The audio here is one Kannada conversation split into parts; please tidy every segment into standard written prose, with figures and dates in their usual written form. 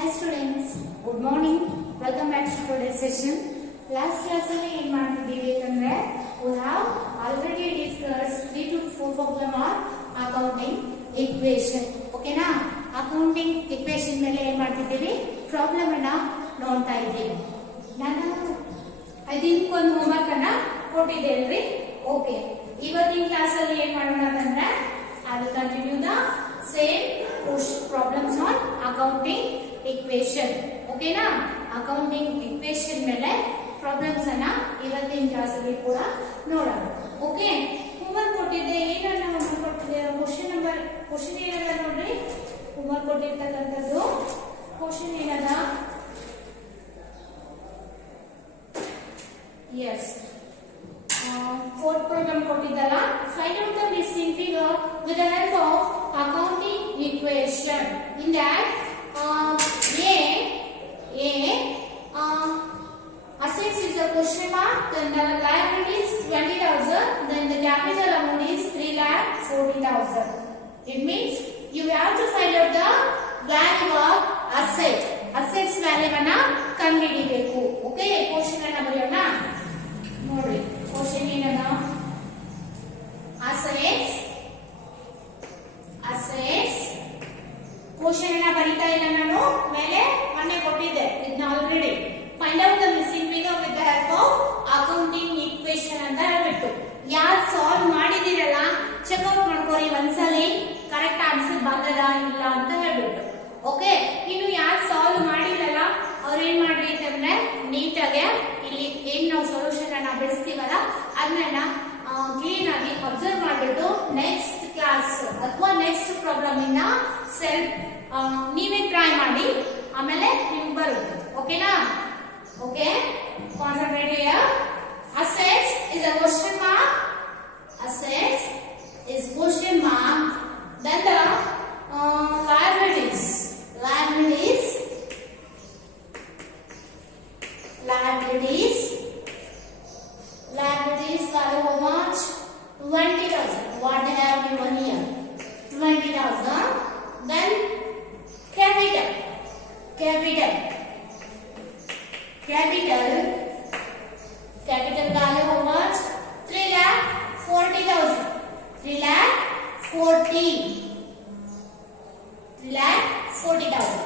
Hi students, good morning. Welcome back to today's session. Last class ಅಲ್ಲಿ ಏನು ಮಾಡ್ತಿದ್ದೀವಿ ಅಂದ್ರೆ we have already discussed 3 to 4 problem on accounting equation. ಓಕೆನಾ? accounting equation ಮೇಲೆ ಏನು ಮಾಡ್ತಿದ್ದೀವಿ? ಪ್ರಾಬ್ಲಮ್ ಅನ್ನ ನೋಡ್ತಾ ಇದ್ದೀವಿ. ನಾನು ಇದಕ್ಕೆ ಒಂದು ಹೋಮ್ವರ್ಕ್ ಅನ್ನ ಕೊಟ್ಟಿದ್ದೆ ಅಲ್ರಿ? ಓಕೆ. ಇವತ್ತಿನ ಕ್ಲಾಸ್ ಅಲ್ಲಿ ಏನು ಮಾಡೋಣ ಅಂದ್ರೆ I will continue the same problems on accounting equation. Okay na? Accounting equation ಮೇಲೆ problems ಅನ್ನ ಇವತ್ತಿನ ಕ್ಲಾಸ್ ಅಲ್ಲಿ ಕೂಡ ನೋಡೋಣ. Okay? ಹೋಮ್ವರ್ಕ್ ಕೊಟ್ಟಿದ್ದೆ, ಏನನ್ನ ಹೋಮ್ವರ್ಕ್ ಕೊಟ್ಟಿದ್ದೆ? ಕ್ವೆಶ್ಚನ್ ಏನದ ನೋಡ್ರಿ. ಹೋಮ್ವರ್ಕ್ ಕೊಟ್ಟಿರ್ತಕ್ಕಂಥದ್ದು ಕ್ವೆಶ್ಚನ್ ಏನದ? Yes. Fourth problem ಕೊಟ್ಟಿದ್ದಲ್ಲ, find out the missing figure with the help of accounting equation. In that assets is a question mark, then the liability is 20,000, then the capital amount is 3,40,000. It means you have to find out the value of asset. Assets value ಅನ್ನ ಕಂಡುಹಿಡಿಯಬೇಕು. ಓಕೆ, ಕ್ವೆಶ್ಚನ್ ಅನ್ನ ಬರೆಯೋಣ. ನೋಡಿ, ಕ್ವೆಶ್ಚನ್ ಏನದ? assets ಕ್ವೆಶ್ಚನ್ ಅನ್ನ ಬರೀತಾ ಇಲ್ಲ ನಾನು, ಮೇಲೆ ಮೊನ್ನೆ ಕೊಟ್ಟಿದ್ದೆ ಇದನ್ನ already. Find out the missing figure with the help of accounting equation ಅಂತ ಹೇಳ್ಬಿಟ್ಟು, ಯಾರು ಸಾಲ್ವ್ ಮಾಡಿದಿರಲ್ಲ ಚೆಕ್ಔಟ್ ಮಾಡ್ಕೋರಿ ಒಂದ್ಸಲಿ, ಕರೆಕ್ಟ್ ಆನ್ಸರ್ ಬಂದದ ಇಲ್ಲ ಅಂತ ಹೇಳ್ಬಿಟ್ಟು. ಓಕೆ, ಇನ್ನು ಯಾರು ಸಾಲ್ವ್ ಮಾಡಿರಲ್ಲ ಅವ್ರು ಏನ್ ಮಾಡ್ರಿ ಅಂತಂದ್ರೆ ನೀಟಾಗೆ ಇಲ್ಲಿ ಏನ್ ನಾವು ಸೊಲ್ಯೂಷನ್ ಅನ್ನ ಬಿಡಿಸ್ತೀವಲ್ಲ ಅದನ್ನ ಕ್ಲೀನ್ ಆಗಿ ಅಬ್ಸರ್ವ್ ಮಾಡ್ಬಿಟ್ಟು ನೆಕ್ಸ್ಟ್ ಕ್ಲಾಸ್ ಅಥವಾ ನೆಕ್ಸ್ಟ್ ಪ್ರಾಬ್ಲಮ್ ಇಂದ ಸೆಲ್ಫ್ ನೀವೇ ಟ್ರೈ ಮಾಡಿ, ಆಮೇಲೆ ನಿಮ್ಗೆ ಬರುತ್ತೆ. ಓಕೆನಾ? Okay, concentrate here. assets is a question mark. Assets is question mark. Then the liabilities value how much? 20,000. What they have given here? 20,000. Then capital value how much? 3,40,000. 3,40,000.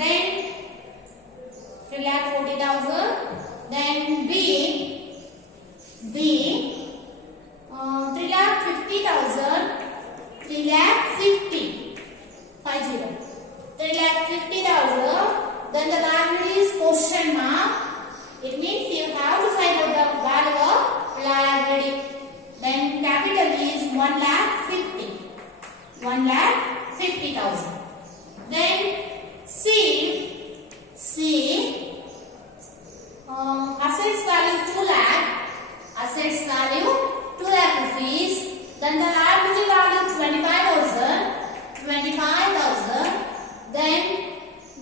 Then 3,40,000. Then B 3,50,000. 3,50,000. Then the liability is question mark. It means you have to find out the value of liability. Then capital is 1,50,000. Then C assets value 2 lakh. Assets value 2 lakh rupees. Then the liability value 25,000. Then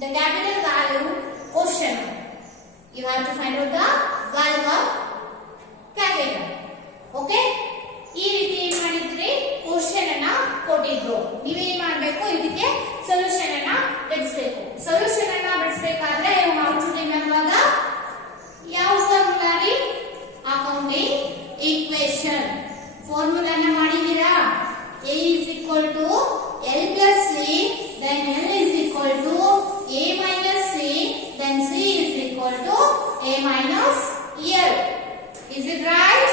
the capital value question. You have to find out the value of capital. Okay? ಈ ರೀತಿ ಏನ್ ಮಾಡಿದ್ರಿ, ಕ್ವೆಶ್ಚನ್ ಅನ್ನ ಕೊಟ್ಟಿದ್ರು, ನೀವೇನ್ ಮಾಡ್ಬೇಕು, ಇದಕ್ಕೆ ಸೊಲ್ಯೂಷನ್ ಅನ್ನ ಬಿಡಿಸಬೇಕು. ಸೊಲ್ಯೂಷನ್ ಅನ್ನ ಬಿಡಿಸಬೇಕಾದ್ರೆ how to remember the ಯಾವ ಫಾರ್ಮುಲಾ ರೀ? ಅಕೌಂಟಿಂಗ್ ಈಕ್ವೇಷನ್ ಫಾರ್ಮುಲಾ ಅನ್ನ ಮಾಡಿದೀರಾ? a is equal to l plus c, then l is equal to a minus c, then c is equal to a minus l. Is it right?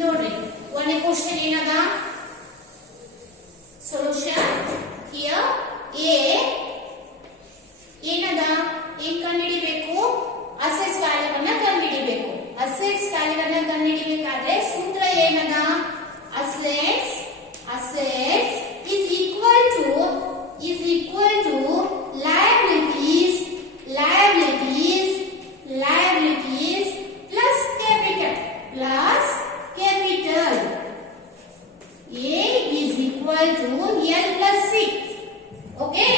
ನೋಡ್ರಿ, ಒಂದೇ ಕ್ವೆಶ್ಚನ್ ಏನದ? ಸೊಲ್ಯೂಷನ್ ಹಿಯರ್ a ಏನದ? ಏನ್ ಕಂಡುಹಿಡಿಬೇಕು? ಅಸೆಟ್ಸ್ ವ್ಯಾಲ್ಯೂ ಅನ್ನ ಕಂಡುಹಿಡಿಬೇಕು. ಅಸೆಟ್ಸ್ ವ್ಯಾಲ್ಯೂ ಅನ್ನ ಕಂಡುಹಿಡಿಬೇಕಾದ್ರೆ ಸೂತ್ರ ಏನದ? Assets is equal to liabilities plus capital. A is equal to L plus C. Okay?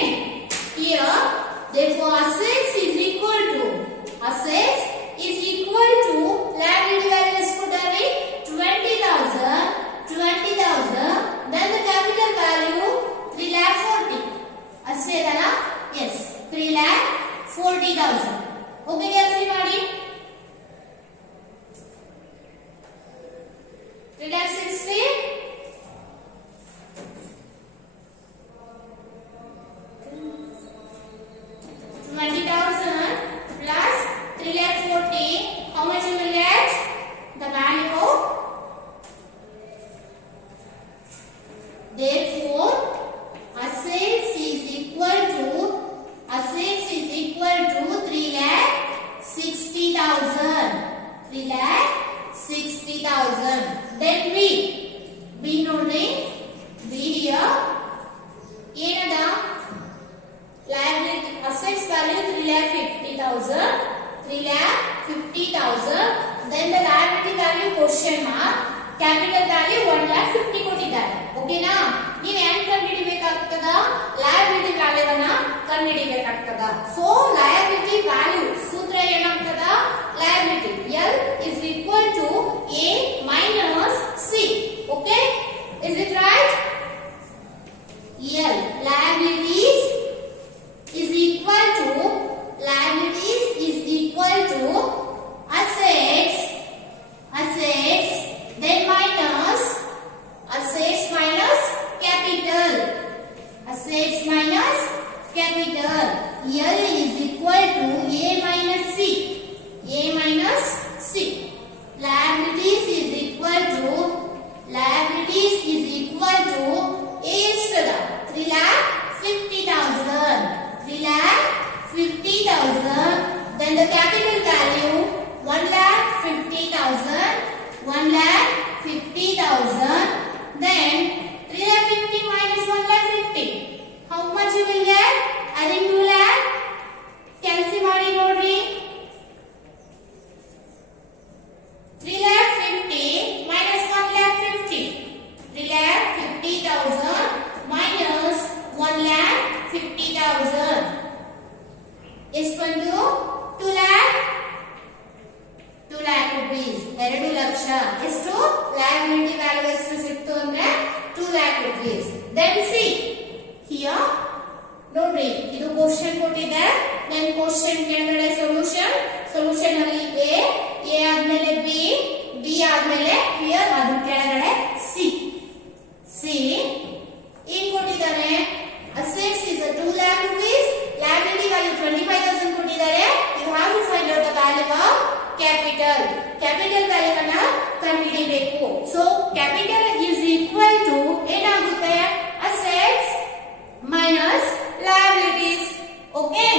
3,50,000. Then the liability value question mark. Capital value 1,50,000 ಕೊಟ್ಟಿದ್ದಾರೆ. ಓಕೆನಾ? ನೀವು ಏನು ಕಂಡುಹಿಡಿಯಬೇಕಾಗ್ತದ? liability value ಅನ್ನು ಕಂಡುಹಿಡಿಯಬೇಕಾಗ್ತದ. So liability value ಸೂತ್ರ ಏನಾಗ್ತದ? liability L is equal to A minus C. Okay? Is it right? L liabilities is equal to assets then minus capital. L is equal to A minus C. Liabilities is equal to A is 3,50,000. Then the capital value 1,50,000. Then 3,50,000 minus 1,50,000. How much you will get? Adding 2 lakh. Cancel ಮಾಡಿ ನೋಡ್ರಿ. 3,50,000 minus 1,50,000. 3,50,000 minus 1,50,000. ಎಷ್ಟು ಬಂತು? 2 lakh rupees. 2 ಲಕ್ಷ. ಎಷ್ಟು? liability value ಎಷ್ಟು ಸಿಕ್ತು ಅಂದ್ರೆ 2 lakh rupees. Then see here ನೋಡ್ರಿ, ಇದು ಕ್ವೆಶ್ಚನ್ ಕೊಟ್ಟಿದೆ. then ಕ್ವೆಶ್ಚನ್ ಕೆಳಗಡೆ ಸೊಲ್ಯೂಷನ್ ಅಲ್ಲಿ A ಆದ್ಮೇಲೆ B ಆದ್ಮೇಲೆ here ಅದು ಕೆಳಗಡೆ C ಏನ್ ಕೊಟ್ಟಿದ್ದಾರೆ? assets is 2 lakh rupees, liability value 25,000 ಕೊಟ್ಟಿದ್ದಾರೆ. you have to find out the value of capital value ಅನ್ನು ಕಂಡುಹಿಡಿಯಬೇಕು. so capital is equal to ಏನಾಗುತ್ತೆ? assets minus liabilities. okay,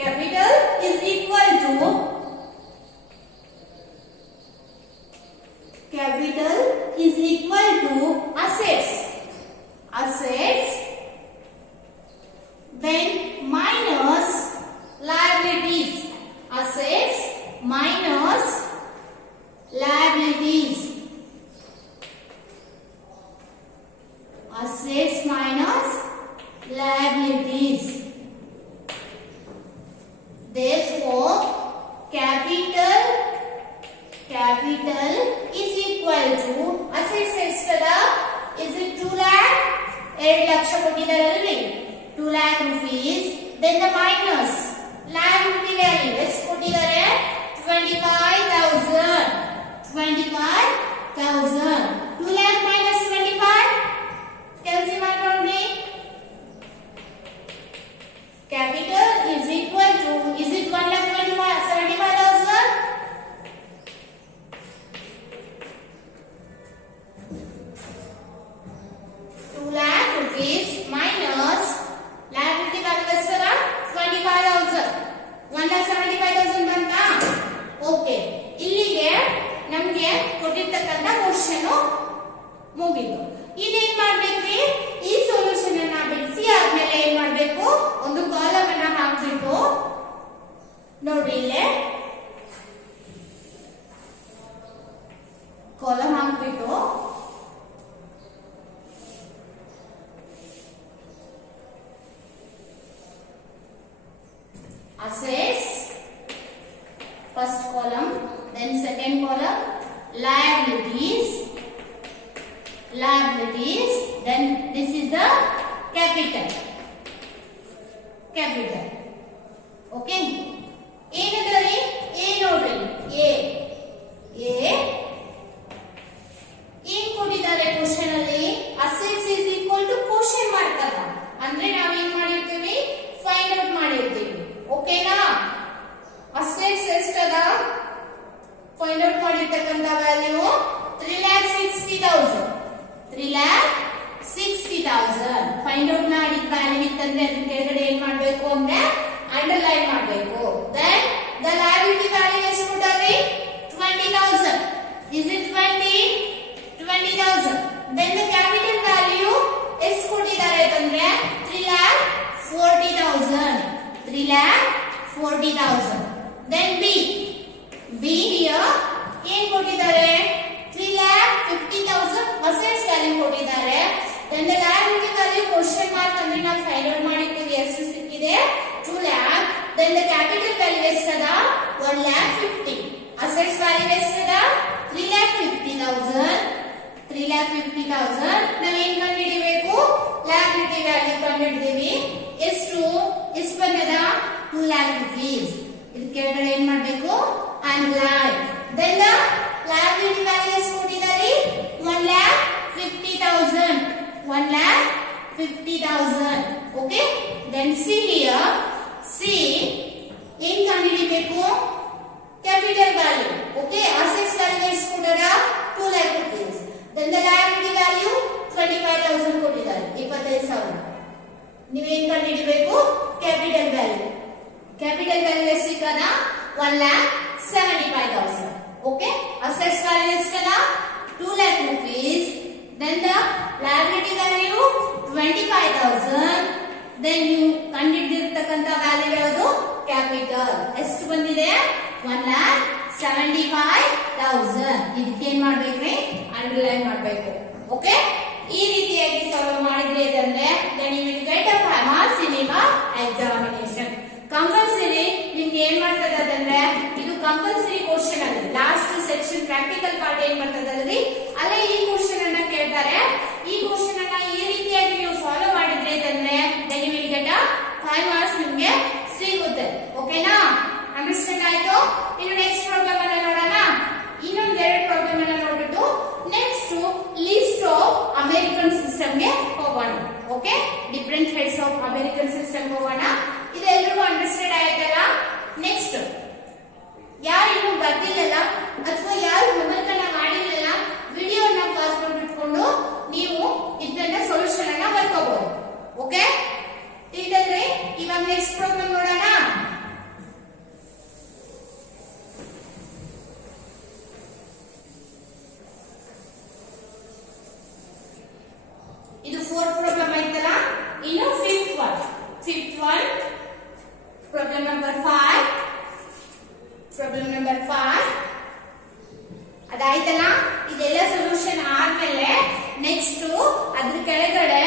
capital is equal to assets then minus liabilities. Assets minus liabilities. Therefore capital is equal to assets ಎಷ್ಟದ? is it 2 lakh? 2 lakh ಕೊಟ್ಟಿದ್ದಾರಲ್ರಿ, 2 lakh rupees. then the minus liability value ಎಷ್ಟು ಕೊಟ್ಟಿದ್ದಾರೆ? 25,000. 2 lakh minus 25 ಕ್ಯಾನ್ಸಲ್ ಮಾಡಿ ನೋಡ್ರಿ. capital is equal to, is it 1,75,000? 2 lakh rupees minus liability value ಎಷ್ಟದ? 25,000. 1,75,000 ಬಂತಾ? ಓಕೆ, ಇಲ್ಲಿಗೆ ನಮಗೆ ಕೊಟ್ಟಿರ್ತಕ್ಕಂಥ ಕ್ವೆಶ್ಚನ್ ಮುಗಿತು. ಇದೇನ್ ಮಾಡ್ಬೇಕ್ರಿ? ಈ ಸೊಲ್ಯೂಷನ್ ಅನ್ನ ಬಿಡಿಸಿ ಆದ್ಮೇಲೆ ಏನ್ ಮಾಡ್ಬೇಕು? ಒಂದು ಕಾಲಮ್ ಅನ್ನ ಹಾಕ್ಬೇಕು. ನೋಡಿ ಇಲ್ಲೇ ಕಾಲಮ್ ಹಾಕ್ಬಿಟ್ಟು assets first column, then second column liabilities, then this is the capital. okay, ಏನಂದ್ರೆ A ನೋಡ್ರಿ, A ಏನ್ ಕೊಟ್ಟಿದ್ದಾರೆ ಕ್ವೆಶ್ಚನ್ ಅಲ್ಲಿ? assets is equal to question mark ಅದ ಅಂದ್ರೆ ನಾವ್ ಏನ್ ಮಾಡಿರ್ತೀವಿ? ಫೈಂಡ್ ಔಟ್ ಮಾಡಿರ್ತೀವಿ. ಓಕೆನಾ? assets ಎಷ್ಟದ? ಫೈಂಡ್ ಔಟ್ ಮಾಡಿರ್ತಕ್ಕಂಥ ವ್ಯಾಲ್ಯೂ 3,60,000. ಫೈಂಡ್ ಔಟ್ ಮಾಡಿದ ವ್ಯಾಲ್ಯೂ ಇತ್ತಂದ್ರೆ ಅದ್ರ ಕೆಳಗಡೆ ಏನ್ ಮಾಡ್ಬೇಕು ಅಂದ್ರೆ ಅಂಡರ್ಲೈನ್ ಮಾಡಬೇಕು. then the liability value ಎಷ್ಟು ಕೊಟ್ಟಾರೆ? 20,000. is it 20,000? then the capital value ಎಷ್ಟು ಕೊಟ್ಟಿದ್ದಾರೆ ಅಂತಂದ್ರೆ 3,40,000. 40,000. Then B here ಏನ್ ಕೊಟ್ಟಿದ್ದಾರೆ 3,50,000 ಅಸೆಟ್ಸ್ ವ್ಯಾಲ್ಯೂ ಕೊಟ್ಟಿದ್ದಾರೆ. then the liability value question mark ಅಂದ್ರೆ ನಾವು ಫೈಂಡ್ ಔಟ್ ಮಾಡಿರ್ತೀವಿ ಎಷ್ಟು ಸಿಕ್ಕಿದೆ 2 lakh. then the capital value ಎಷ್ಟದ 1,50,000. ಅಸೆಟ್ಸ್ ವ್ಯಾಲ್ಯೂ ಎಷ್ಟದ 3,50,000. 3,50,000 ನಾವು ಏನ್ ಕಂಡುಹಿಡಿಯಬೇಕು liability value ಕಂಡುಹಿಡಿದೀವಿ. ಎಷ್ಟು ಬಂದದ 2 lakh rupees. ಇದಕ್ಕೆ ಕೆಳಗಡೆ ಏನ್ ಮಾಡಬೇಕು online. then the liability value ಎಷ್ಟು ಕೊಟ್ಟಿದ್ದಾರೆ 1,50,000. 1,50,000. okay. then see here ಏನ್ ಕಂಡುಹಿಡಿಯಬೇಕು capital value. okay. assets value ಎಷ್ಟು ಕೊಟ್ಟರ 2 lakh rupees. then the liability value 25,000 ಕೊಟ್ಟಿದ್ದಾರೆ 25,000. ನೀವೇನ್ ಕಂಡುಹಿಡಿಯಬೇಕು capital value. capital value ಎಷ್ಟು ಸಿಕ್ಕದ 1,75,000. okay. assets value ಎಷ್ಟದ 2 lakh rupees. then the liability value 25,000. then ನೀವು ಕಂಡುಹಿಡಿದಿರತಕ್ಕಂತ ವ್ಯಾಲ್ಯೂ ಯಾವುದು ಕ್ಯಾಪಿಟಲ್ ಎಷ್ಟು ಬಂದಿದೆ 1,75,000. ಇದಕ್ಕೆ ಏನ್ ಮಾಡ್ಬೇಕ್ರಿ ಅಂಡರ್ಲೈನ್ ಮಾಡ್ಬೇಕು. ಓಕೆ. ಈ ರೀತಿಯಾಗಿ ಸಾಲ್ವ್ ಮಾಡಿದ್ರೆ ಇದಂದ್ರೆ then you will get a 5 marks in your examination. Compulsory ನಿಮ್ಗೆ ಏನ್ ಮಾಡ್ತದೆ ಅಂದ್ರೆ ಇದು ಕಂಪಲ್ಸರಿ ಕ್ವಶನ್ ಅಲ್ಲಿ ಲಾಸ್ಟ್ ಸೆಕ್ಷನ್ ಪ್ರಾಕ್ಟಿಕಲ್ ಪಾರ್ಟ್ ಏನ್ ಮಾಡ್ತದಲ್ರಿ ಅಲ್ಲೇ ಈ ಕ್ವಶನ್ ಅನ್ನ ಕೇಳ್ತಾರೆ. ಈ ಕ್ವಶನ್ ಅನ್ನ ಈ ರೀತಿಯಾಗಿ ನೀವು ಫಾಲೋ ಮಾಡಿದ್ರೆ ಅಂದ್ರೆ then you will get a 5 marks ನಿಮ್ಗೆ ಸಿಗುತ್ತೆ. ಓಕೆನಾ? ಅಂಡರ್ಸ್ಟ್ಯಾಂಡ್ ಆಯ್ತು? ಇನ್ನು ನೆಕ್ಸ್ಟ್ ಪ್ರಾಬ್ಲಮ್ ಅನ್ನ ನೋಡೋಣ. ಇನ್ನೊಂದು ಎರಡು ಪ್ರಾಬ್ಲಮ್ ಅನ್ನ ನೋಡ್ಬಿಟ್ಟು next list of American system ಗೆ ಹೋಗೋಣ. Okay. Different heads of American system ಹೋಗೋಣ. ಇದೆಲ್ಲರಿಗೂ ಅಂಡರ್ಸ್ಟ್ಯಾಂಡ್ ಆಯ್ತಲ್ಲ? ನೆಕ್ಸ್ಟ್ ಯಾರು ಇನ್ನು ಬರ್ತಿಲ್ಲಲ್ಲ ಅಥವಾ ಯಾರು ಹೋಮ್ವರ್ಕ್ ಅನ್ನ ಮಾಡಿಲ್ಲಲ್ಲ ವಿಡಿಯೋನ ಪಾಸ್ ಮಾಡ್ಬಿಟ್ಕೊಂಡು ನೀವು ಇದನ್ನ ಸೊಲ್ಯೂಷನ್ ಅನ್ನ ಬರ್ಕೋಬಹುದು. ಓಕೆ. ತಿಳಿದ್ರೆ ಇವಾಗ ನೆಕ್ಸ್ಟ್ ಪ್ರಾಬ್ಲಮ್ ನೋಡೋಣ. ಇದು 4th ಪ್ರಾಬ್ಲಮ್ ಆಯ್ತಲ್ಲ. ಇನ್ನು 5th one ಪ್ರಾಬ್ಲಮ್ ನಂಬರ್ 5 ಅದಾಯ್ತಲ್ಲ. ಇದೆಲ್ಲ ಸೊಲ್ಯೂಷನ್ ಆದ್ಮೇಲೆ ನೆಕ್ಸ್ಟ್ ಅದ್ರ ಕೆಳಗಡೆ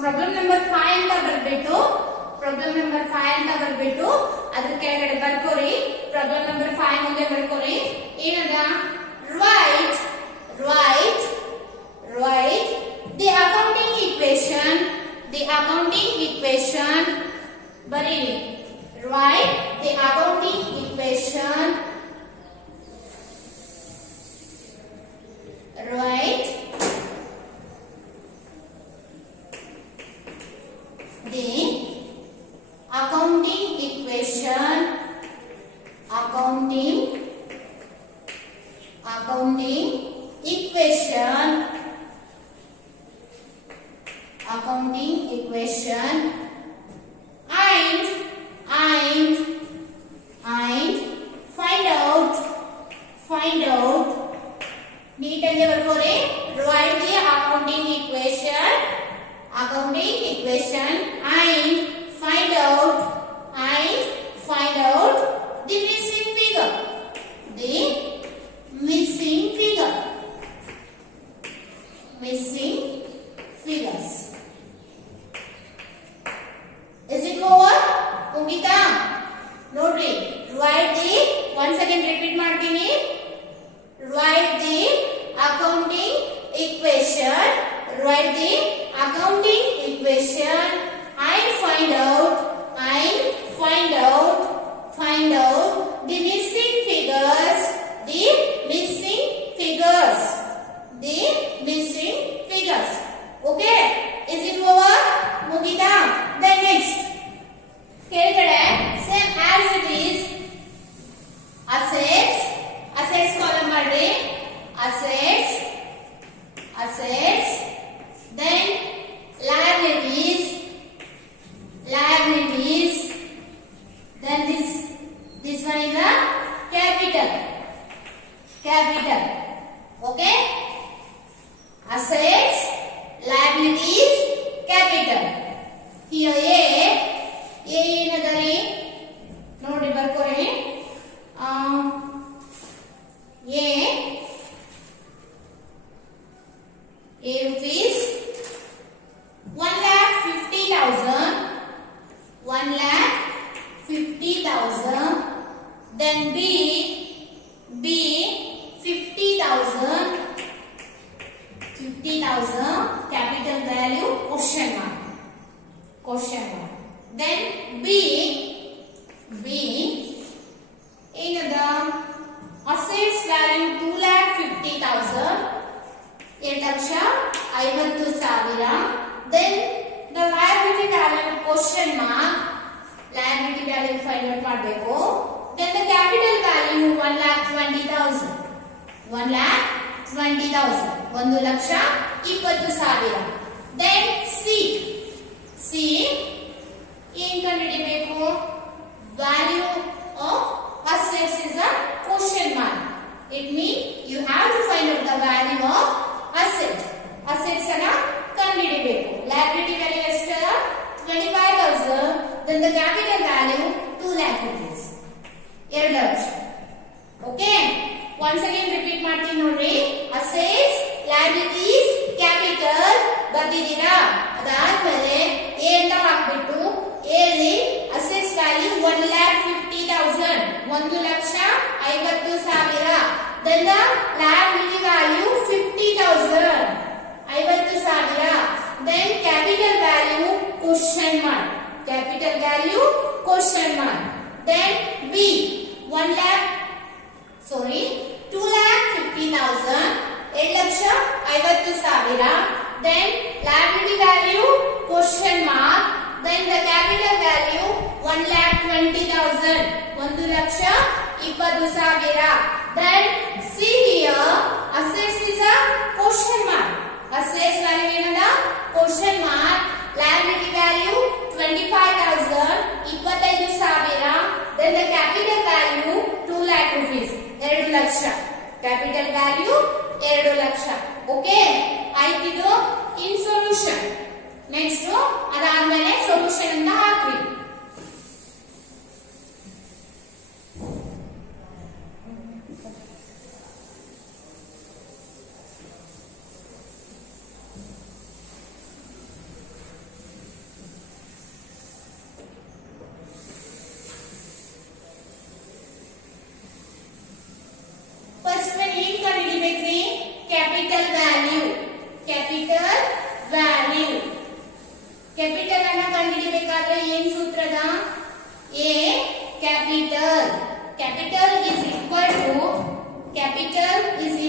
ಪ್ರಾಬ್ಲಮ್ ನಂಬರ್ 5 ಅಂತ ಬರ್ಬಿಟ್ಟು ಅದ್ರ ಕೆಳಗಡೆ ಬರ್ಕೋರಿ. ಪ್ರಾಬ್ಲಮ್ ನಂಬರ್ 5 ಮುಂದೆ ಬರ್ಕೋರಿ. ಏನದ ರೈಟ್ the accounting equation ಬರೀರಿ. write the accounting equation. write the accounting equation. accounting equation and find out neatly ಬರ್ಕೋರಿ. write the accounting equation and find out the missing figure. missing figures. Is it over? ಮುಗಿತಾ? ನೋಡ್ರಿ. write the once again repeat ಮಾಡ್ತೀನಿ. write the accounting equation and find out the missing figures. Okay. Is it over? ಮುಗಿತಾ? then next ಕೆಳಗಡೆ same as it is assets column ಮಾಡಿ. assets then liabilities question mark. Then B ಏನದ assets value 2,50,000 2,50,000. Then the liability value question mark, liability value find out ಮಾಡಬೇಕು. Then the capital value 1,20,000 1,20,000. Then C ಏನ್ ಕಂಡುಹಿಡಿಯಬೇಕು? value of assets is a question mark. It means you have to find out the value of assets ಅನ್ನ ಕಂಡುಹಿಡಿಯಬೇಕು. liability value ಎಷ್ಟು? 25,000. then the capital value 2 lakh rupees, 2 lakh. okay, once again repeat ಮಾಡ್ತೀನಿ ನೋಡ್ರಿ. assets, liabilities, capital ಬರ್ತಿದ್ದೀರಾ? ಅದಾದ್ಮೇಲೆ A ಅಂತ ಹಾಕ್ಬಿಟ್ಟು A ಅಲ್ಲಿ assets value 1,50,000 1,50,000. then the liability value 50,000 50,000. then capital value question mark then B 2,50,000 2,50,000. then liability value question mark, then the capital value 1,20,000 1,20,000. then see here assets is a question mark. assets value ಏನದ? question mark. liability value 25,000 25,000. then the capital value 2 lakh rupees 2 lakh. capital value 2 lakh. okay, ಆಯ್ತಿದು in solution. next ಅದಾದ್ಮೇಲೆ solution ಅಂತ ಹಾಕ್ರಿ. first one ಏನ್ ಕಂಡುಹಿಡಿಬೇಕ್ರಿ? capital value capital ಅನ್ನ ಕಂಡುಹಿಡಿಯಬೇಕಾದ್ರೆ ಏನ್ ಸೂತ್ರದ? A capital is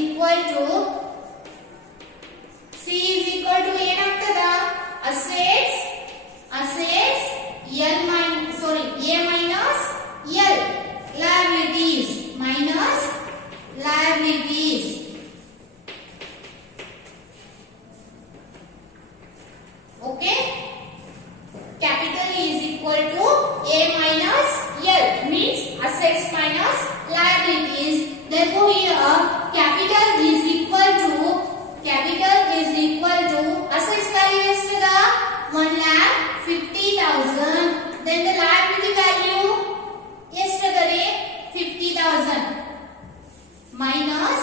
equal to C is equal to ಏನಾಗ್ತದ? assets A minus L, liabilities minus liabilities. okay, capital is equal to A minus L, means assets minus liabilities. therefore here capital is equal to assets value ಎಷ್ಟದ? 1,50,000. then the liability value ಎಷ್ಟದರಿ? 50,000 minus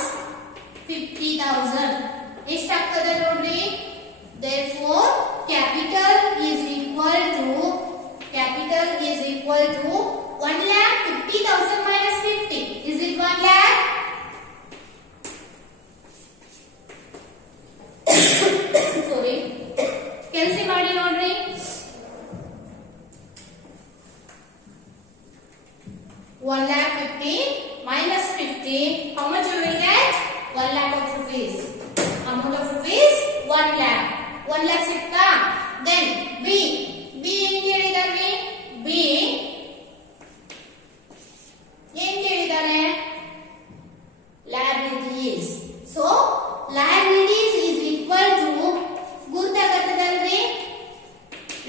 50,000 ಎಷ್ಟಾಗ್ತದ ನೋಡ್ರಿ? therefore capital is equal to 1,50,000 minus 50. is it 1 lakh? sorry, ಕೆಲ್ಸಿ ಮಾಡಿ ನೋಡ್ರಿ. 1,50,000 minus 50, how much you will get? 1 lakh of rupees. amount of rupees 1 lakh. 1 lakh ಸಿಕ್ತಾ? then B ಏನ್ ಕೇಳಿದಾರೆ? B ಏನ್ ಕೇಳಿದಾರೆ? liabilities. so liabilities is equal to ಗುರ್ತಾಗತ್ತದಲ್ರಿ?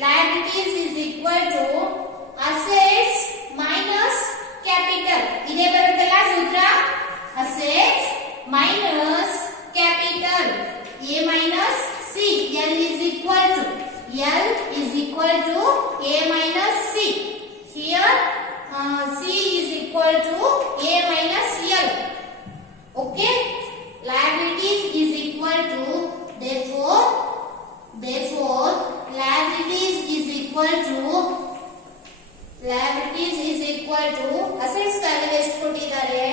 liabilities is equal to assets minus capital. ಇದೇ ಬರುತ್ತಲ್ಲ ಸೂತ್ರ? assets minus capital. A minus C. L is equal to A minus C. Here C is equal to A minus L. okay, liabilities is equal to therefore liabilities is equal to assets value ಎಷ್ಟು ಕೊಟ್ಟಿದ್ದಾರೆ?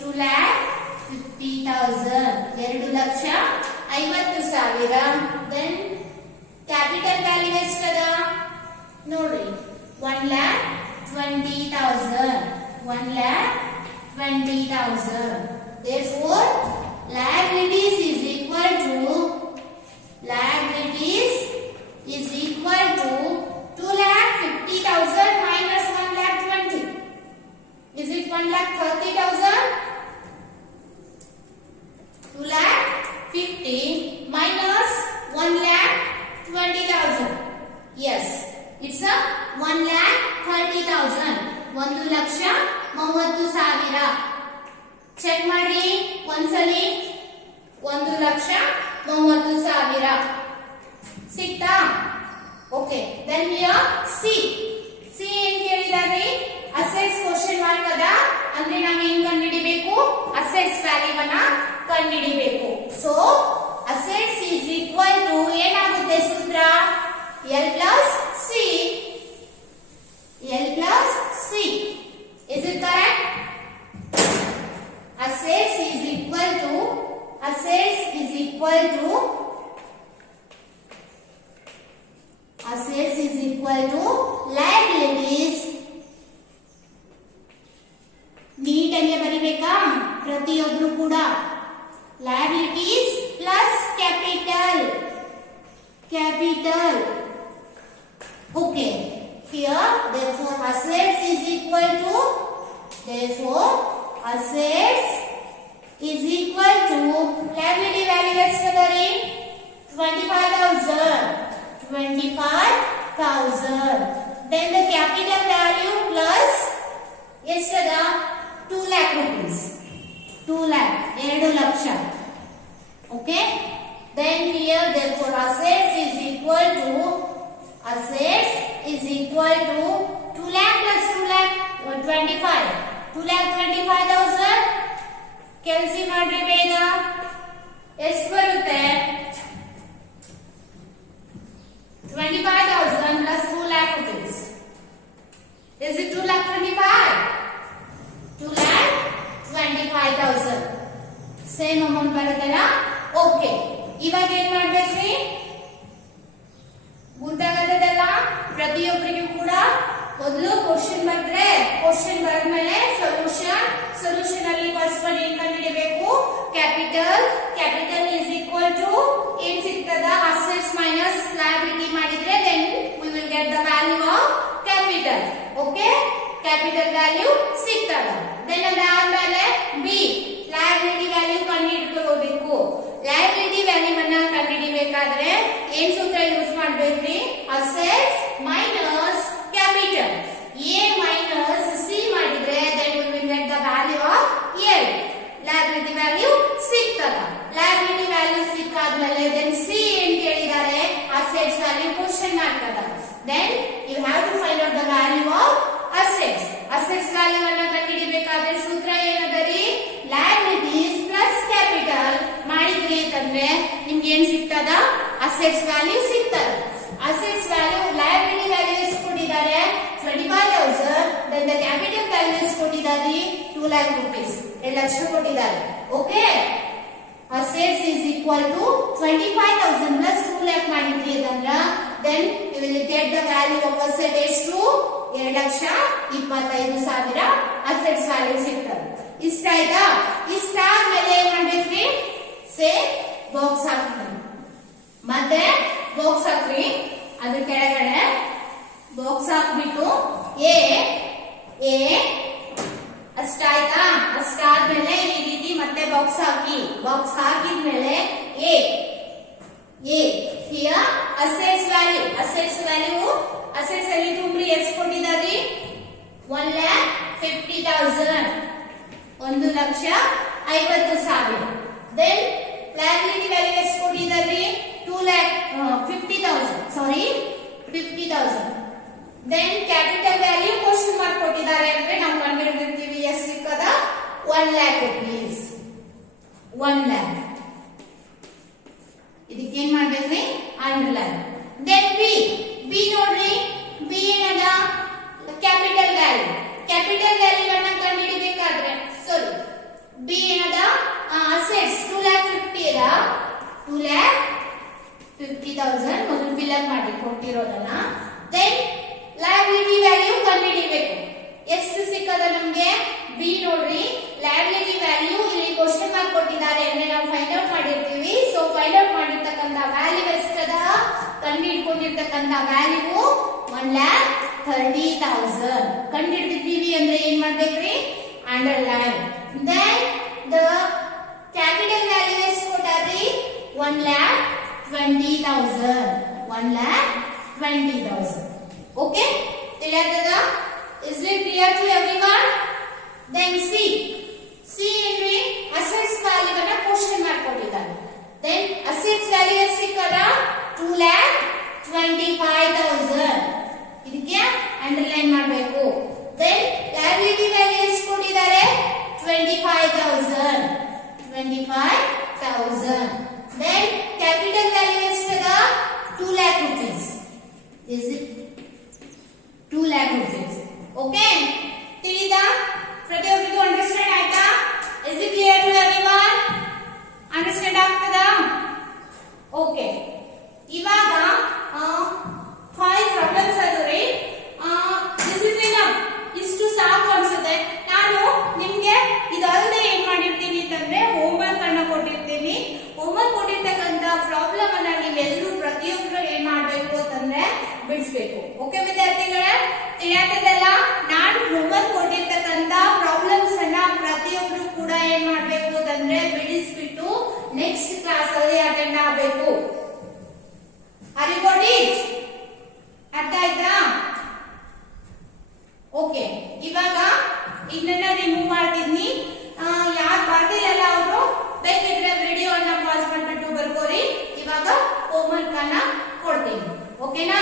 2,50,000 2,50,000. then ಕ್ಯಾಪಿಟಲ್ ವ್ಯಾಲ್ಯೂ ಎಷ್ಟದ ನೋಡ್ರಿ 1,20,000 1,20,000. Therefore liabilities is equal to 2,50,000 minus 1,20,000. Is it 1,30,000? 2,50,000 minus 1,20,000. Yes, it's a 1,30,000. 1,30,000. Check ಮಾಡಿ ಒಂದ್ಸಲಿ 1,30,000 ಸಿಕ್ತಾ? ಓಕೆ, ದೆನ್ ಹಿಯರ್ ಸಿ ಏನ್ ಕೇಳಿದಾರೆ? ಅಸೆಟ್ಸ್ ಕ್ವಶನ್ ಮಾರ್ಕ್ ಅದ ಅಂದ್ರೆ ನಾವು ಏನ್ ಕಂಡುಹಿಡಿಬೇಕು? ಅಸೆಟ್ಸ್ ವ್ಯಾಲ್ಯೂವನ್ನ ಕಂಡುಹಿಡಿಬೇಕು. So assets is equal to ಏನಾಗುತ್ತೆ ಸೂತ್ರ? L plus C. Is it correct? Assets is equal to liabilities. ನೀಟಾಗಿ ಬರಿಬೇಕಾ ಪ್ರತಿಯೊಬ್ಬರು ಕೂಡ? liabilities plus capital. Okay, here therefore assets is equal to liability value ಎಷ್ಟದರಿ? 25,000. Then the capital value plus ಎಷ್ಟದ? 2 lakh rupees. 2 lakhs. Okay, then here therefore assets is equal to 2 lakh plus 2 lakh 25. 2,25,000 ಕೆಲ್ಸಿ ಮಾಡ್ರಿ ಬೇಗ. ಎಷ್ಟು ಬರುತ್ತೆ? 25,000 plus 2 lakh rupees. Is it 2,25,000? 2,25,000. Same amount ಬರುತ್ತಲ್ಲ? ಓಕೆ, ಇವಾಗ ಏನ್ ಮಾಡ್ಬೇಕ್ರಿ? ಗೊತ್ತಾಗತ್ತದಲ್ಲ ಪ್ರತಿಯೊಬ್ಬರಿಗೂ ಕೂಡ. ಮೊದಲು ಕ್ವಶನ್ ಬರೆದ್ರೆ ಕ್ವಶನ್ ಬರೆದ್ಮೇಲೆ ಸೊಲ್ಯೂಷನ್ ಅಲ್ಲಿ ಫಸ್ಟ್ ಒನ್ ಏನ್ ಕಂಡುಹಿಡಿಬೇಕು? ಕ್ಯಾಪಿಟಲ್ ಈಸ್ ಈಕ್ವಲ್ ಟು ಏನ್ ಸಿಗ್ತದ? ಅಸೆಟ್ಸ್ ಮೈನಸ್ ಲಯಬಿಲಿಟಿ ಮಾಡಿದ್ರೆ then we will get the value of capital. Okay, capital value ಸಿಗ್ತದ. ದೆನ್ ಅದಾದ್ಮೇಲೆ ಬಿ ಲಯಬಿಲಿಟಿ ವ್ಯಾಲ್ಯೂ ಕಂಡುಹಿಡಿದುಕೋಬೇಕು. ಲಯಬಿಲಿಟಿ ವ್ಯಾಲ್ಯೂ ಅನ್ನ ಕಂಡುಹಿಡಿಬೇಕಾದ್ರೆ ಏನ್ ಸೂತ್ರ ಯೂಸ್ ಮಾಡ್ಬೇಕ್ರಿ? Assets minus capital. A minus C ಮಾಡಿದ್ರೆ then we will get the value of L. liability value ಸಿಗ್ತದ. liability value ಸಿಕ್ಕಾದ್ಮೇಲೆ then C ಏನ್ ಕೇಳಿದ್ದಾರೆ? assets value ಕ್ವಶನ್ ಮಾಡ್ತದ. then you have to find out the value of assets. assets value ಅನ್ನ ಕಂಡುಹಿಡಿಬೇಕಾದ್ರೆ ಸೂತ್ರ ಏನದರಿ? liabilities plus capital ಮಾಡಿದ್ರಿ ಅಂತಂದ್ರೆ ನಿಮ್ಗೆ ಏನ್ ಸಿಗ್ತದ? assets value ಸಿಗ್ತದ. assets value liability value ಎಷ್ಟು ಕೊಟ್ಟಿದ್ದಾರೆ? 25,000. then the capital value ಎಷ್ಟು ಕೊಟ್ಟಿದ್ದಾರೆ? 2 lakh rupees. 2 ಲಕ್ಷ ಕೊಟ್ಟಿದ್ದಾರೆ. Okay, assets is equal to 25,000 plus 2 lakh ಮಾಡಿದ್ರಿ ಅಂತಂದ್ರ then you will get the value of asset ಎಷ್ಟು? 2,25,000 assets value ಸಿಗ್ತದೆ. ಇಷ್ಟ ಆಯ್ತಾ? ಇಷ್ಟ ಆದ್ಮೇಲೆ ಏನ್ ಮಾಡ್ಬೇಕ್ರಿ? ಸೇ ಬಾಕ್ಸ್ ಹಾಕ್ತೀನಿ. ಮತ್ತೆ ಬಾಕ್ಸ್ ಹಾಕ್ರಿ. ಅದ್ರ ಕೆಳಗಡೆ ಬಾಕ್ಸ್ ಹಾಕ್ಬಿಟ್ಟು ಎ ಅಷ್ಟಾಯ್ತಾ? ಅಷ್ಟಾದ್ಮೇಲೆ ಈ ರೀತಿ ಮತ್ತೆ ಬಾಕ್ಸ್ ಹಾಕಿ. ಬಾಕ್ಸ್ ಹಾಕಿದ್ಮೇಲೆ A here assets value assets ಅಲ್ಲಿ ತುಂಬ್ರಿ. ಎಷ್ಟು ಕೊಟ್ಟಿದ್ದಾರೆ? 1,50,000. 1,50,000. ದೆನ್ ಲಯಬಿಲಿಟಿ ವ್ಯಾಲ್ಯೂ ಎಷ್ಟು ಕೊಟ್ಟಿದ್ದಾರೆ? 2,50,000. Sorry 50,000. Then capital value question mark ಕೊಟ್ಟಿದ್ದಾರೆ ಅಂದ್ರೆ ನಾವು ಕಂಡುಹಿಡಿದಿರ್ತೀವಿ. ಎಷ್ಟು ಸಿಕ್ಕದ? 1 lakh rupees. 1 lakh. ಇದಕ್ಕೇನ್ ಮಾಡ್ಬೇಕ್ರಿ? ಅಂಡರ್ಲೈನ್. ದೆನ್ ಬಿ ನೋಡ್ರಿ. ಬಿ ಏನದ? ಕ್ಯಾಪಿಟಲ್ ವ್ಯಾಲ್ಯೂ ಅನ್ನ ಕಂಡುಹಿಡಿಬೇಕಾದ್ರೆ ಸಾರಿ ಬಿ ಏನದ? ಅಸೆಟ್ಸ್ 2,50,000 2,50,000 ಮೊದಲು ಫಿಲ್ ಅಪ್ ಕೊಟ್ಟಿರೋದನ್ನ ದೆನ್ ಲಯಬಿಲಿಟಿ ವ್ಯಾಲ್ಯೂ ಕಂಡುಹಿಡಿಯಬೇಕು. ಎಷ್ಟು ಸಿಕ್ಕದ ನಮ್ಗೆ ಬಿ ನೋಡ್ರಿ. ಲಯಬಿಲಿಟಿ ವ್ಯಾಲ್ಯೂ ಇಲ್ಲಿ ಕ್ವಶನ್ ಮಾರ್ಕ್ ಕೊಟ್ಟಿದ್ದಾರೆ ಅಂದ್ರೆ ನಾವು ಫೈಂಡ್ ಔಟ್ ಮಾಡಿರ್ತೀವಿ. ಸೊ ಫೈಂಡ್ ಔಟ್ ಮಾಡಿರ್ತಕ್ಕಂತ ವ್ಯಾಲ್ಯೂ ಎಷ್ಟದ ಕಂಡುಹಿಡ್ಕೊಂಡಿರ್ತಕ್ಕಂತ ವ್ಯಾಲ್ಯೂ 1,30,000 ಕಂಡುಹಿಡಿದಿದ್ದೀವಿ ಅಂದ್ರೆ ಏನ್ ಮಾಡ್ಬೇಕ್ರಿ underline. Then the capital value ಎಷ್ಟು ಕೊಟ್ಟಾರ್ರಿ 1,20,000 1,20,000. ಓಕೆ ತಿಳಿಯತದ? Is it clear to everyone? Then see ಏನ್ರಿ assets value ಅನ್ನ ಕ್ವಶನ್ ಮಾರ್ಕ್ ಕೊಟ್ಟಿದ್ದಾರೆ. Then assets value ಎಷ್ಟು ಸಿಕ್ಕದ 2,25,000 ಇದಕ್ಕೆ ಅಂಡರ್ಲೈನ್ ಮಾಡಬೇಕು. Then liability value ಎಷ್ಟು ಕೊಟ್ಟಿದ್ದಾರೆ 25,000 Then capital value ಎಷ್ಟದ 2 lakh rupees. Is it 2 lakh rupees? Okay ತಿಳಿದಾ? ಪ್ರತಿಯೊಬ್ಬರಿಗೂ ಅಂಡರ್ಸ್ಟ್ಯಾಂಡ್ ಆಯ್ತಾ? Is it clear to everyone? Understand ಆಗ್ತದಾ? ಓಕೆ ಇವಾಗ 5 ಪ್ರಾಬ್ಲಮ್ಸ್ ಅದರಿ. This is enough. ಇಷ್ಟು ಸಾಕು ಅನ್ಸುತ್ತೆ. ನಾನು ನಿಮ್ಗೆ ಇದಲ್ಲದೆ ಏನ್ ಮಾಡಿರ್ತೀನಿ ಅಂತಂದ್ರೆ ಹೋಮ್ವರ್ಕ್ ಅನ್ನ ಕೊಟ್ಟಿರ್ತೀನಿ. ಹೋಮ್ವರ್ಕ್ ಕೊಟ್ಟಿರ್ತಕ್ಕಂತ ಪ್ರಾಬ್ಲಮ್ ಅನ್ನ ನೀವೆಲ್ಲರೂ ಪ್ರತಿಯೊಬ್ಬರು ಏನ್ ಮಾಡ್ಬೇಕು ಅಂತಂದ್ರೆ ಬಿಡಿಸ್ಬೇಕು. ಓಕೆ ವಿದ್ಯಾರ್ಥಿಗಳೇ ತಿಳಿಯತ್ತದಲ್ಲ? ನಾನು ಹೋಮ್ವರ್ಕ್ ಕೊಟ್ಟಿರ್ತಕ್ಕಂತ ಪ್ರಾಬ್ಲಮ್ಸ್ ಅನ್ನ ಪ್ರತಿಯೊಬ್ಬರು ಕೂಡ ಏನ್ ಮಾಡ್ಬೇಕು ಅಂತಂದ್ರೆ ಬಿಡಿಸ್ಬಿಟ್ಟು ನೆಕ್ಸ್ಟ್ ಕ್ಲಾಸ್ ಅಲ್ಲಿ ಅಟೆಂಡ್ ಆಗಬೇಕು. Are you got it? ಅರ್ಥ ಆಯ್ತಾ? ಓಕೆ ಇವಾಗ ಇದನ್ನ ರಿಮೂವ್ ಮಾಡ್ತಿದ್ನಿ. ಯಾರು ಬರ್ದಿಲ್ಲ ಅವರು ಬೇಕಿದ್ರೆ ವಿಡಿಯೋ ಅನ್ನ ಪಾಸ್ ಮಾಡ್ಬಿಟ್ಟು ಬರ್ಕೋರಿ. ಇವಾಗ ಹೋಮ್ವರ್ಕ್ ಅನ್ನ ಕೊಡ್ತೀನಿ. ಓಕೆನಾ?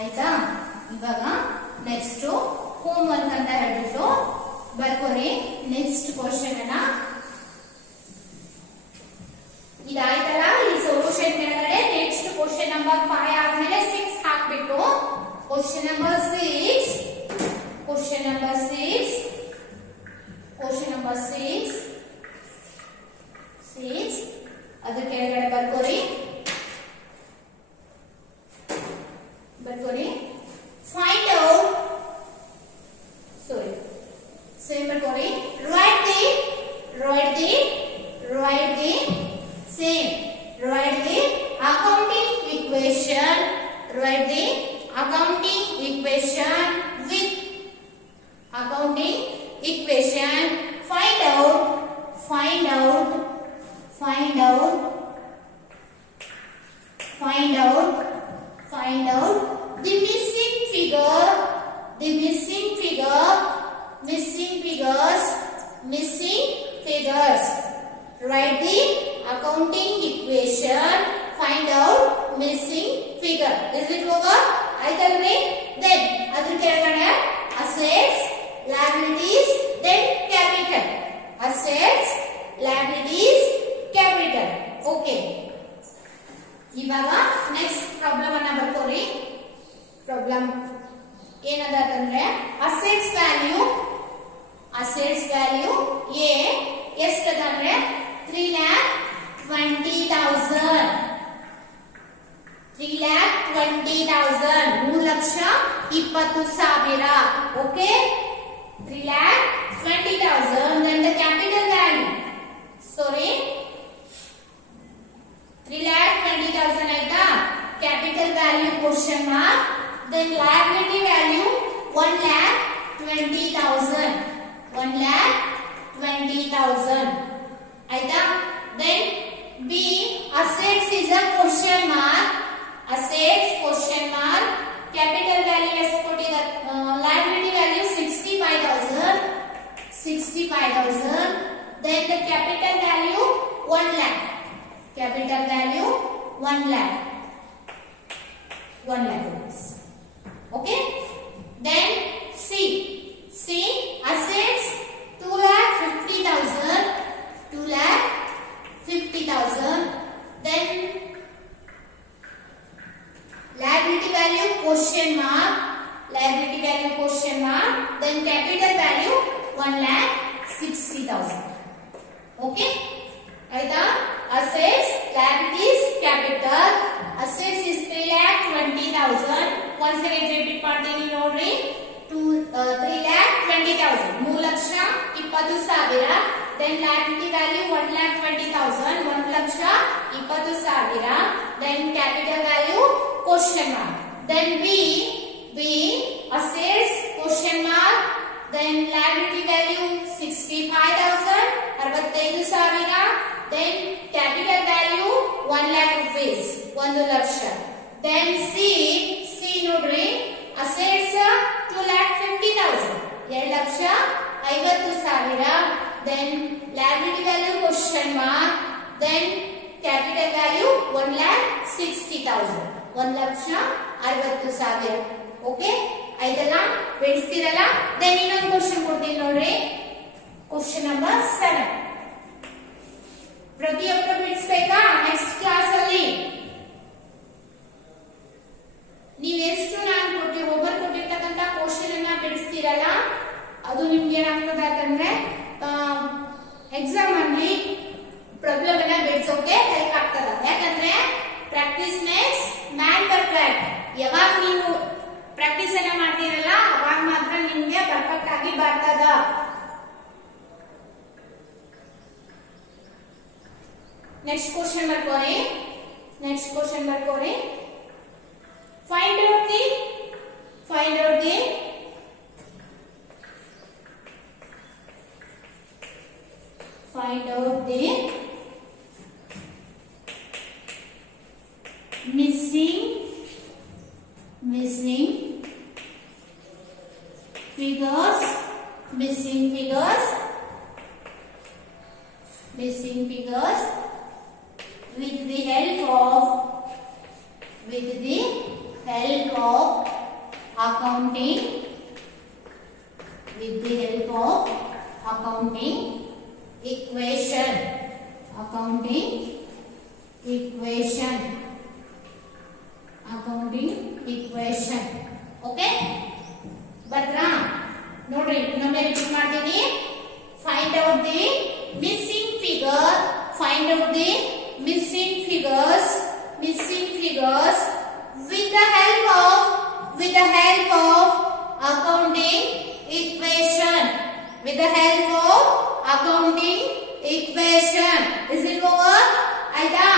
ಆಯ್ತಾ? ಇವಾಗ ನೆಕ್ಸ್ಟ್ ಹೋಮ್ ವರ್ಕ್ ಅಂತ ಹೇಳ್ಬಿಟ್ಟು ಬರ್ಕೋರಿ. ನೆಕ್ಸ್ಟ್ ಕ್ವಶನ್ ಅನ್ನ ಇದಾಯ್ತಲ್ಲ, ಈ ಸೊಲ್ಯೂಷನ್ ಕೆಳಗಡೆ ನೆಕ್ಸ್ಟ್ ಕ್ವಶನ್ ನಂಬರ್ 5 ಆದ್ಮೇಲೆ 6 ಹಾಕ್ಬಿಟ್ಟು ಕ್ವಶನ್ ನಂಬರ್ 6 ಅದ್ರ ಕೆಳಗಡೆ ಬರ್ಕೋರಿ. Find out, same ಬರ್ಕೋರಿ. Write the accounting equation. Write the accounting equation with accounting equation. Find out the missing figures. Write the accounting equation. Find out missing figure. Is it over? ಆಯ್ತಲ್ರಿ? Then ಅದರ ಕೆಳಗಡೆ assets, liabilities, then capital. Assets, liabilities, capital. Okay. ಇವಾಗ ನೆಕ್ಸ್ಟ್ ಪ್ರಾಬ್ಲಮ್ ಅನ್ನ ಬರ್ಕೋರಿ. ಪ್ರಾಬ್ಲಮ್ ಏನದ ಅಂತಂದ್ರೆ ಅಸೆಟ್ಸ್ ವ್ಯಾಲ್ಯೂ ಎ ಎಷ್ಟದ ಅಂದ್ರೆ 3,20,000 3,20,000. Okay 3,20,000. then the capital value 3,20,000 ಆಯ್ತಾ? capital value question mark. then liability value 1,20,000. 20,000. 1,20,000. ಆಯ್ತಾ? Then B, assets is a question mark. Assets question mark. Capital value ಎಷ್ಟು ಕೊಟ್ಟಿದ್ದಾರೆ? Liability value 65,000. 65,000. Then the capital value 1 lakh. Capital value 1 lakh. 1 lakh rupees. Okay? Then C. C, assets 2,50,000. 2,50,000. Then liability value question mark. Liability value question mark. Then capital value 1,60,000. Okay? Aida assets, liabilities, capital. Assets is 3,20,000. Once again repeat ಮಾಡ್ತೀನಿ ನೋಡ್ರಿ. 3,20,000. 3,20,000. Then liability value 1,20,000. 1,20,000. Then capital value question mark. Then B, assets question mark. Then liability value 65,000. 65,000. Then capital value 1 lakh rupees. 1 lakh. Then C ನೋಡ್ರಿ, assets 2,50,000. 2,50,000. Then liability value question mark. Then capital value 1,60,000. 1,60,000. Okay? ಐದಲ್ಲ ಬಿಡಿಸ್ತಿರಲ್ಲ. Then ಇನ್ನೊಂದು ಕ್ವಶನ್ ಕೊಡ್ತೀನಿ ನೋಡ್ರಿ. Question number 7. ಪ್ರತಿಯೊಬ್ಬರು ಬಿಡಿಸ್ಬೇಕಾ ನೆಕ್ಸ್ಟ್ ಕ್ಲಾಸ್ ಅಲ್ಲಿ? ನೀವೆಷ್ಟು ನಾನು ಒಬ್ಬರು ಕೊಟ್ಟಿರ್ತಕ್ಕಂಥ ಕ್ವಶನ್ ಅನ್ನ ಬಿಡಿಸ್ತಿರಲ್ಲ, ಅದು ನಿಮ್ಗೆ ಏನಾಗ್ತದೆ ಅಂತಂದ್ರೆ ಎಕ್ಸಾಮ್ ಅಲ್ಲಿ ಪ್ರಾಬ್ಲಮ್ ಅನ್ನ ಬಿಡಿಸೋಕೆ ಹೆಲ್ಪ್ ಆಗ್ತದೆ. ಯಾಕಂದ್ರೆ ಪ್ರಾಕ್ಟೀಸ್ ಮೇಕ್ಸ್ ಮ್ಯಾನ್ ಪರ್ಫೆಕ್ಟ್. ಯಾವಾಗ ನೀವು ಪ್ರಾಕ್ಟೀಸ್ ಅನ್ನ ಮಾಡ್ತೀರಲ್ಲ ಅವಾಗ ಮಾತ್ರ ನಿಮ್ಗೆ ಪರ್ಫೆಕ್ಟ್ ಆಗಿ ಬರ್ತದ. ನೆಕ್ಸ್ಟ್ ಕ್ವಶನ್ ಬರ್ಕೋರಿ. Find out the missing figures with the help of accounting equation. Okay? Batra ನೋಡ್ರಿ, ಇನ್ನೊಮ್ಮೆ ರಿಪೀಟ್ ಮಾಡ್ತೀನಿ. Find out the missing figures with the help of accounting equation. Is it over? Aida.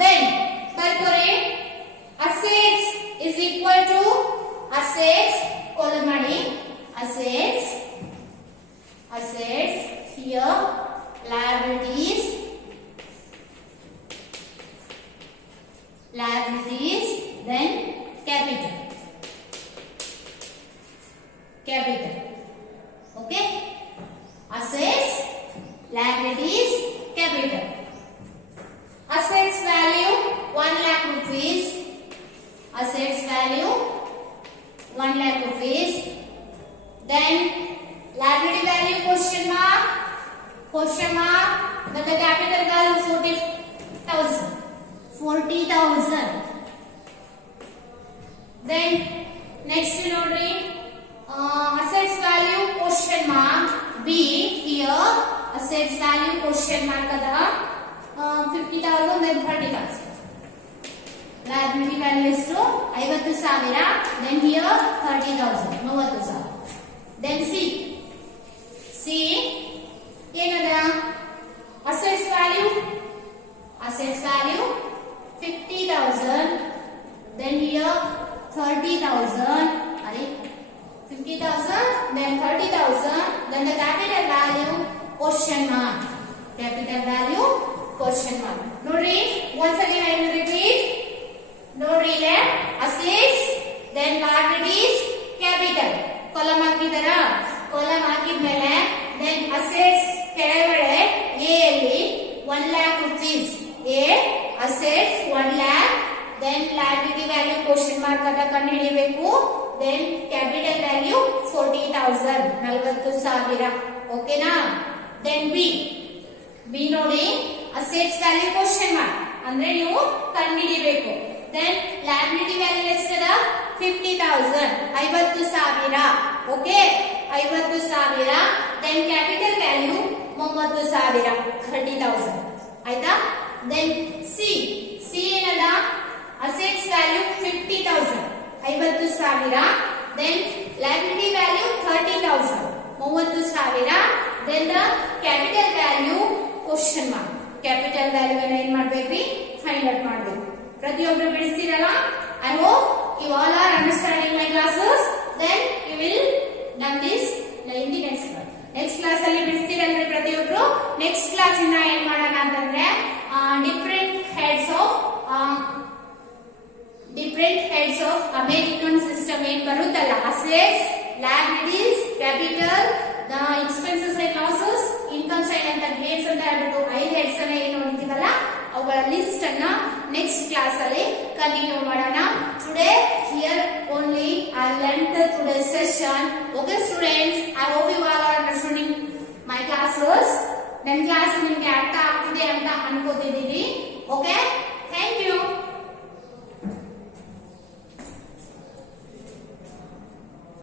Then ಬರ್ಕೋರಿ. Assets is equal to column ಮಾಡಿ. Assets here, liabilities, then capital. Okay? Assets, liabilities, capital. Assets value 1 lakh rupees. Then liability value question mark. Then the capital value 40,000. Then next ನೋಡ್ರಿ, assets value question mark. B here assets value question mark ಅದ 50,000 then 30,000. Liability value ಎಷ್ಟು? 50,000. Then here 30,000 30,000. Then C ಏನದ? assets value 50,000. Then here 30,000. 50,000 then 30,000. 30,000, then the capital value question mark. Capital value question mark. Nodri, once again I will repeat. Nodri ile assets, then liabilities, capital. Column hakidara, column hakidmele, then assets ಕೆಳಗಡೆ A ಅಲ್ಲಿ 1 lakh rupees. A assets 1 lakh, then liability value question mark ಅಂತ ಕಂಡು ಹಿಡಿಯಬೇಕು. Then capital value 40,000, 40,000. ಓಕೆನಾ? Then B ನೋಡಿ assets value question mark ಅಂದ್ರೆ ನೀವು ಕಂಡು ಹಿಡಿಯಬೇಕು. Then liability value ಎಷ್ಟದ? 50,000, 50,000. Okay, 50,000. Then capital value 30,000, 30,000. ಆಯ್ತಾ? Then C ಏನದ? assets value 50,000, 50,000. Then liability value 30,000, 30,000. Then the capital value question mark. capital value ಅನ್ನು ಏನು ಮಾಡಬೇಕ್ರಿ? ಫೈಂಡ್ ಔಟ್ ಮಾಡಬೇಕು. ಪ್ರತಿಯೊಬ್ಬರು ಬಿಡಿಸ್ತೀರಲ್ಲ? I hope you all are understanding my classes. Then you will done this in the next class. Next class ಅಲ್ಲಿ ಬಿಡಿಸ್ತೀರಲ್ರಿ ಪ್ರತಿಯೊಬ್ರು? ನೆಕ್ಸ್ಟ್ ಕ್ಲಾಸ್ ಇಂದ ಏನ್ ಮಾಡೋಣ ಅಂತಂದ್ರೆ different heads of American system ಏನ್ ಬರುತ್ತಲ್ಲ, assets, liabilities, capital, expenses and losses, income side ಅಂತ ಹೆಡ್ಸ್ ಅಂತ ಹೇಳ್ಬಿಟ್ಟು 5 ಹೆಡ್ಸ್ ಅನ್ನ ಏನ್ ನೋಡ್ತೀವಲ್ಲ ಅವುಗಳ ಲಿಸ್ಟ್ ಅನ್ನ ನೆಕ್ಸ್ಟ್ ಕ್ಲಾಸ್ ಅಲ್ಲಿ ಕಂಟಿನ್ಯೂ ಮಾಡೋಣ. Today here only I learn the today session. Okay students, I hope you all are understanding my classes. ನನ್ನ ಕ್ಲಾಸ್ ನಿಮ್ಗೆ ಅರ್ಥ ಆಗ್ತಿದೆ ಅಂತ ಅನ್ಕೋತಿದ್ದೀನಿ. ಓಕೆ.